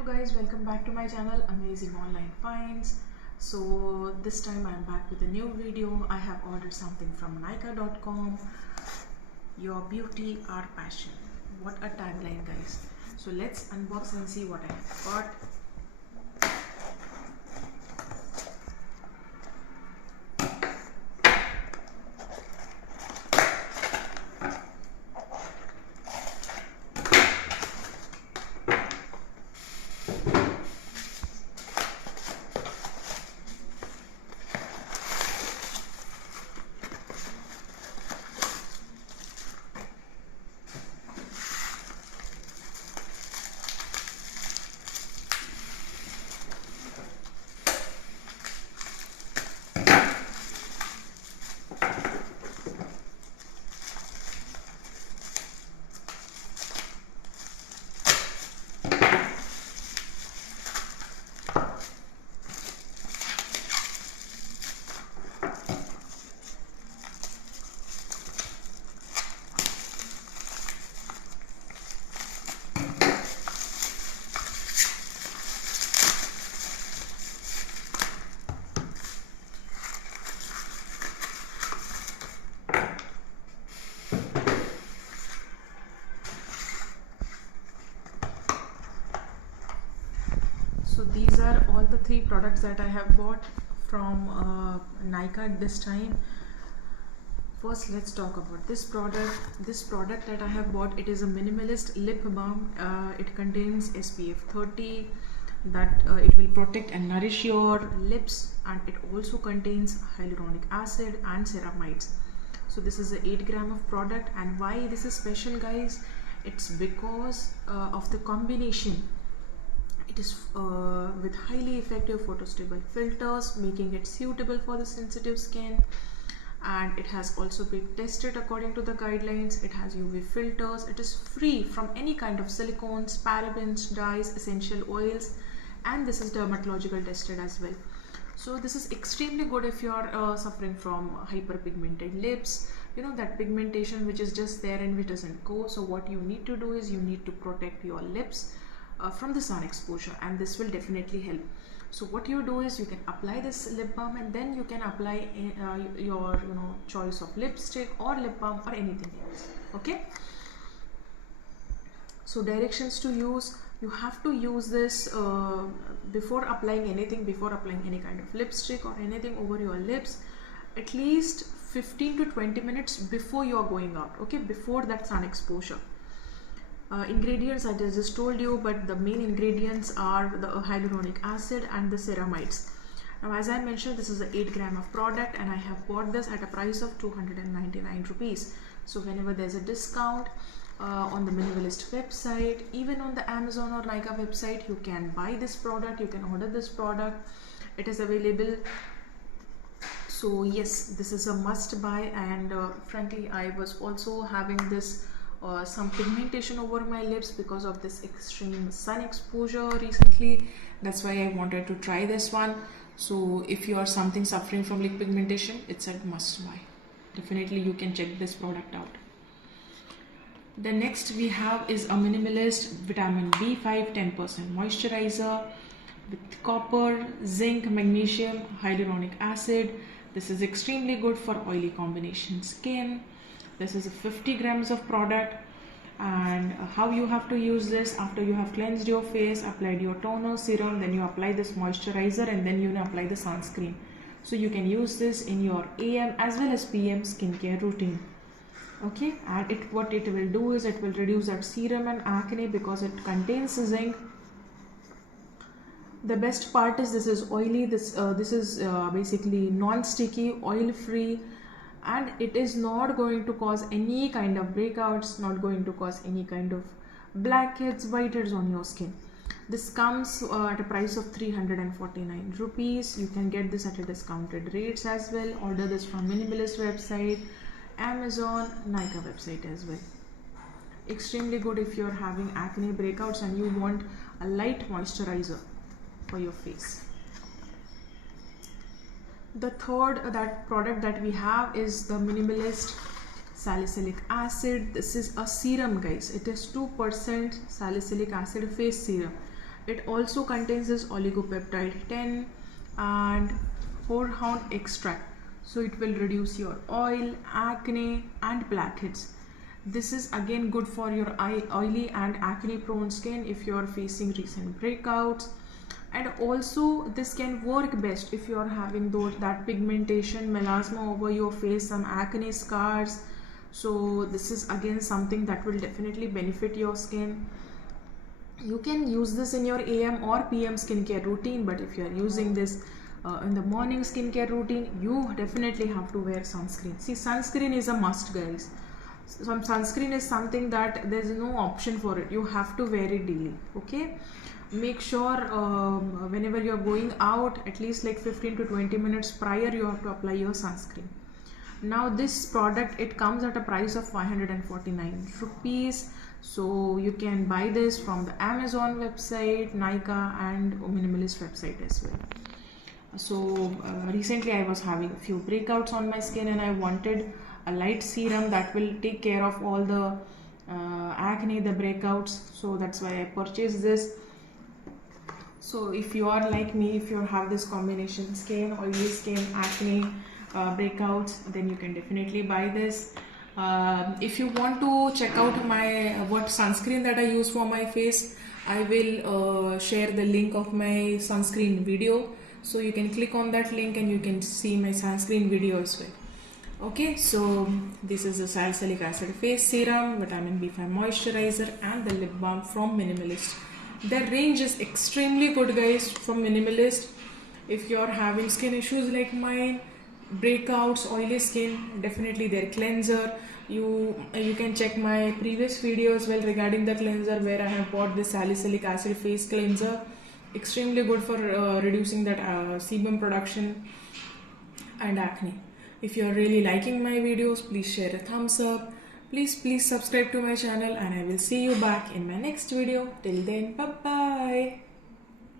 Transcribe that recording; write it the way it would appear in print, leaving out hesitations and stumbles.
Hello guys, welcome back to my channel Amazing Online Finds. So this time I'm back with a new video. I have ordered something from Nykaa.com. Your beauty, our passion. What a tagline, guys. So let's unbox and see what I have got. So these are all the three products that I have bought from Nykaa this time. First, let's talk about this product. This product that I have bought, it is a minimalist lip balm. It contains SPF 30 that it will protect and nourish your lips, and it also contains hyaluronic acid and ceramides. So this is an 8 gram of product, and why this is special, guys? It's because of the combination. It is with highly effective photostable filters, making it suitable for the sensitive skin, and it has also been tested according to the guidelines. It has UV filters. It is free from any kind of silicones, parabens, dyes, essential oils, and this is dermatological tested as well. So this is extremely good if you are suffering from hyperpigmented lips, you know, that pigmentation which is just there and which doesn't go. So what you need to do is you need to protect your lips from the sun exposure, and this will definitely help. So what you do is you can apply this lip balm, and then you can apply your choice of lipstick or lip balm or anything else. Okay, so directions to use: you have to use this before applying anything, before applying any kind of lipstick or anything over your lips, at least 15 to 20 minutes before you are going out. Okay, before that sun exposure. Ingredients I just told you, but the main ingredients are the hyaluronic acid and the ceramides. Now, as I mentioned, this is an 8 gram of product, and I have bought this at a price of 299 rupees. So whenever there's a discount on the Minimalist website, even on the Amazon or Nykaa website, you can buy this product, you can order this product. It is available. So yes, this is a must buy, and frankly, I was also having this some pigmentation over my lips because of this extreme sun exposure recently. That's why I wanted to try this one. So if you are suffering from lip pigmentation, it's a must buy. Definitely you can check this product out. The next we have is a Minimalist vitamin B5 10% moisturizer with copper, zinc, magnesium, hyaluronic acid. This is extremely good for oily combination skin. This is 50 grams of product, and how you have to use this: after you have cleansed your face, applied your toner, serum, then you apply this moisturizer, and then you apply the sunscreen. So you can use this in your AM as well as PM skincare routine. Okay, and what it will do is it will reduce that serum and acne because it contains zinc. The best part is this is oily. This is basically non-sticky, oil-free, and it is not going to cause any kind of breakouts, not going to cause any kind of blackheads, whiteheads on your skin. This comes at a price of 349 rupees. You can get this at a discounted rates as well. Order this from Minimalist website, Amazon, Nykaa website as well. Extremely good if you're having acne breakouts and you want a light moisturizer for your face. The third product that we have is the Minimalist salicylic acid. This is a serum, guys. It is 2% salicylic acid face serum. It also contains this oligopeptide 10 and horehound extract, so it will reduce your oil, acne and blackheads. This is again good for your oily and acne prone skin if you are facing recent breakouts. And also this can work best if you are having that pigmentation, melasma over your face, some acne scars. So this is again something that will definitely benefit your skin. You can use this in your AM or PM skincare routine, but if you are using this in the morning skincare routine, you definitely have to wear sunscreen. See, sunscreen is a must, guys. Some sunscreen is something that there is no option for it. You have to wear it daily. Okay, make sure whenever you are going out, at least like 15 to 20 minutes prior, you have to apply your sunscreen. Now this product, it comes at a price of 549 rupees. So you can buy this from the Amazon website, Nykaa and Minimalist website as well. So recently I was having a few breakouts on my skin and I wanted a light serum that will take care of all the acne, the breakouts. So that's why I purchased this. So if you are like me, if you have this combination skin, oily skin, acne, breakouts, then you can definitely buy this. If you want to check out my what sunscreen that I use for my face, I will share the link of my sunscreen video, so you can click on that link and you can see my sunscreen video as well. Okay, so this is the salicylic acid face serum, vitamin B5 moisturizer and the lip balm from Minimalist. The range is extremely good, guys, from Minimalist. If you are having skin issues like mine, breakouts, oily skin, definitely their cleanser. You can check my previous video as well regarding the cleanser, where I have bought this salicylic acid face cleanser. Extremely good for reducing that sebum production and acne. If you are really liking my videos, please share a thumbs up. Please subscribe to my channel, and I will see you back in my next video. Till then, bye bye.